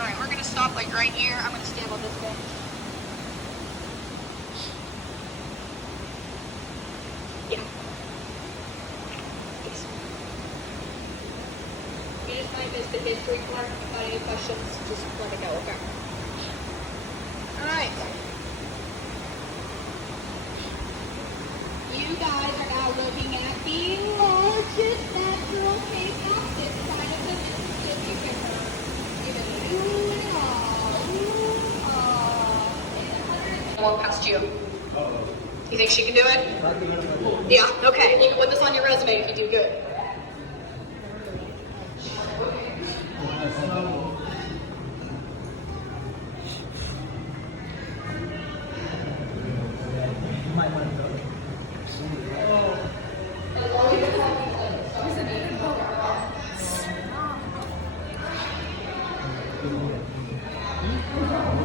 All right, we're gonna stop like right here. I'm gonna stand on this bench. Yeah. Yes. You just might miss the history part. If you've got any questions, just let me know, okay? All right. You guys are now looking at the largest natural cave house this side of the Mississippi River. Give it a ooh and ah. Walk past you. You think she can do it? Yeah, okay. You can put this on your resume if you do good.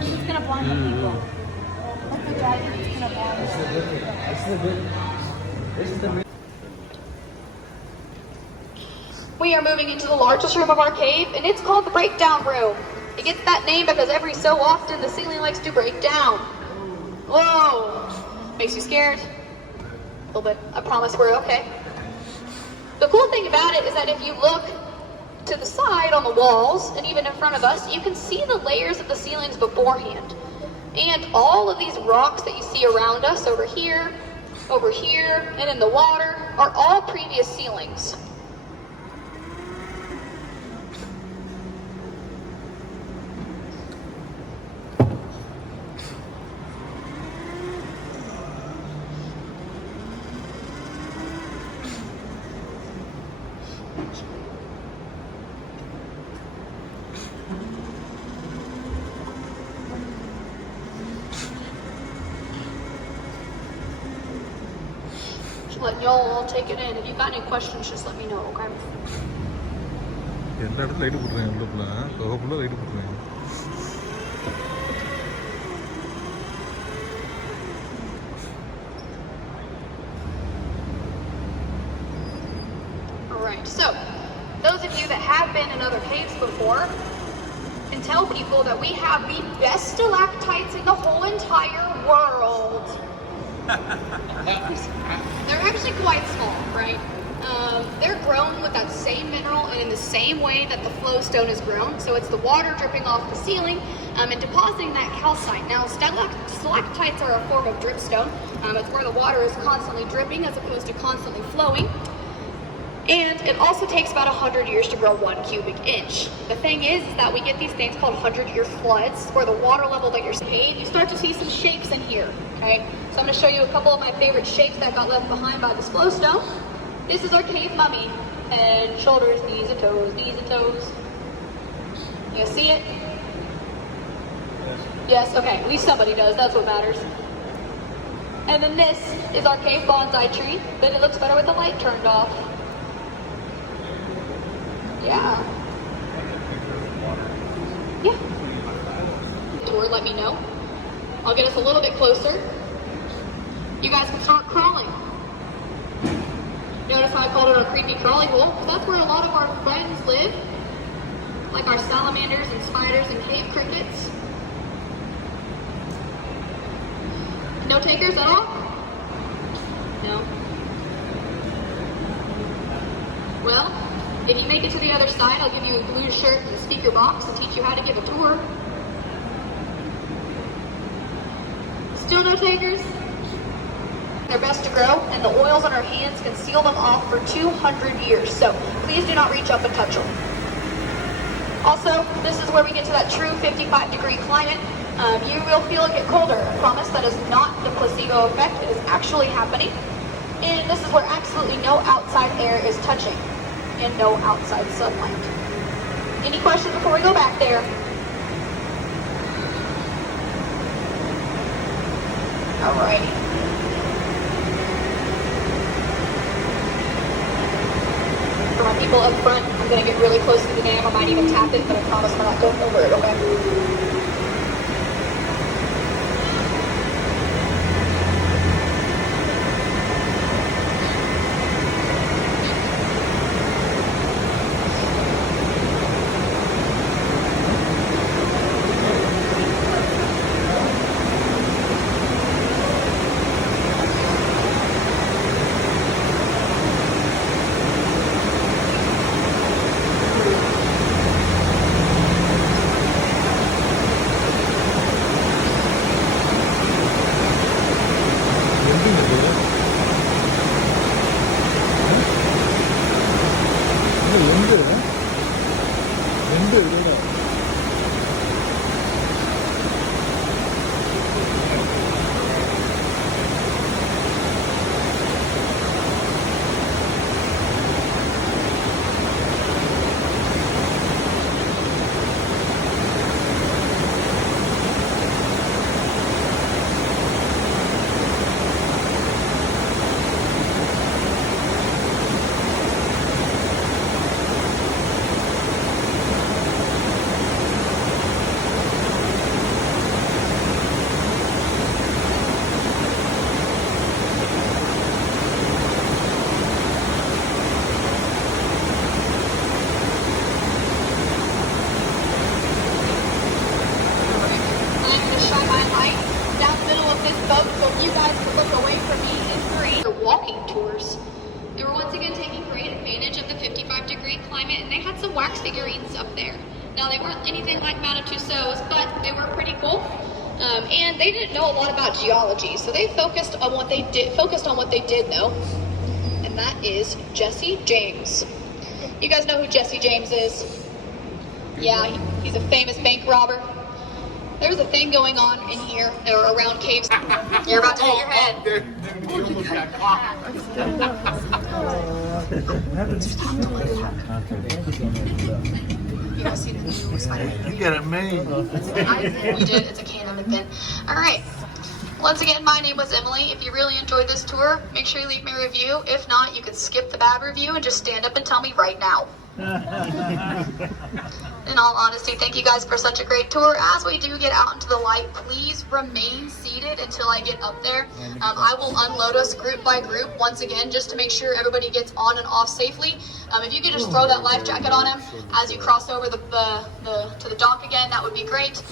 It's gonna blind the people. Like the driver is gonna blind them. We are moving into the largest room of our cave, and it's called the breakdown room. It gets that name because every so often the ceiling likes to break down. Whoa! Makes you scared? A little bit. I promise we're okay. The cool thing about it is that if you look to the side on the walls, and even in front of us, you can see the layers of the ceilings beforehand. And all of these rocks that you see around us, over here, and in the water, are all previous ceilings. Let y'all all take it in. If you got any questions, just let me know, okay? எல்லா இடத்துல light போட்டுருங்க உள்ள ஃபுல்லாக light போட்டுருங்க. Alright, so those of you that have been in other caves before can tell people that we have the best stalactites in the whole entire world. They're actually quite small, right? They're grown with that same mineral and in the same way that the flowstone is grown. So it's the water dripping off the ceiling and depositing that calcite. Now, stalactites are a form of dripstone. It's where the water is constantly dripping as opposed to constantly flowing. And it also takes about 100 years to grow 1 cubic inch. The thing is that we get these things called 100-year floods, where the water level that you're seeing, you start to see some shapes in here, okay? So I'm gonna show you a couple of my favorite shapes that got left behind by this flowstone. This is our cave mummy. Head, shoulders, knees and toes, knees and toes. You guys see it? Yes, okay, at least somebody does, that's what matters. And then this is our cave bonsai tree, but it looks better with the light turned off. Yeah. Yeah. Tour, let me know. I'll get us a little bit closer. You guys can start crawling. Notice how I called it our creepy crawly hole? That's where a lot of our friends live. Like our salamanders and spiders and cave crickets. No takers at all? No. Well, if you make it to the other side, I'll give you a blue shirt and a speaker box and teach you how to give a tour. Still no takers? They're best to grow, and the oils on our hands can seal them off for 200 years, so please do not reach up and touch them. Also, this is where we get to that true 55-degree climate. You will feel it get colder. I promise that is not the placebo effect. It is actually happening. And this is where absolutely no outside air is touching. And no outside sunlight. Any questions before we go back there? Alrighty. For my people up front, I'm going to get really close to the dam. I might even tap it, but I promise we're not going over it, okay? രണ്ട് ഇവിടെ I'm going to shine my light down the middle of this boat so you guys can look away from me in green. The walking tours. They were once again taking great advantage of the 55-degree climate, and they had some wax figurines up there. Now, they weren't anything like Madame Tussauds, but they were pretty cool. And they didn't know a lot about geology, so they focused on what they did though, and that is Jesse James. You guys know who Jesse James is? Yeah, he's a famous bank robber. There's a thing going on in here or around caves. You're about to hit your head. You guys see the spider? You got it made. We did. It's a can of it then. All right. Once again, my name was Emily. If you really enjoyed this tour, make sure you leave me a review. If not, you can skip the bad review and just stand up and tell me right now. In all honesty, thank you guys for such a great tour. As we do get out into the light, please remain seated until I get up there. I will unload us group by group once again, just to make sure everybody gets on and off safely. If you could just throw that life jacket on him as you cross over to the dock again, that would be great.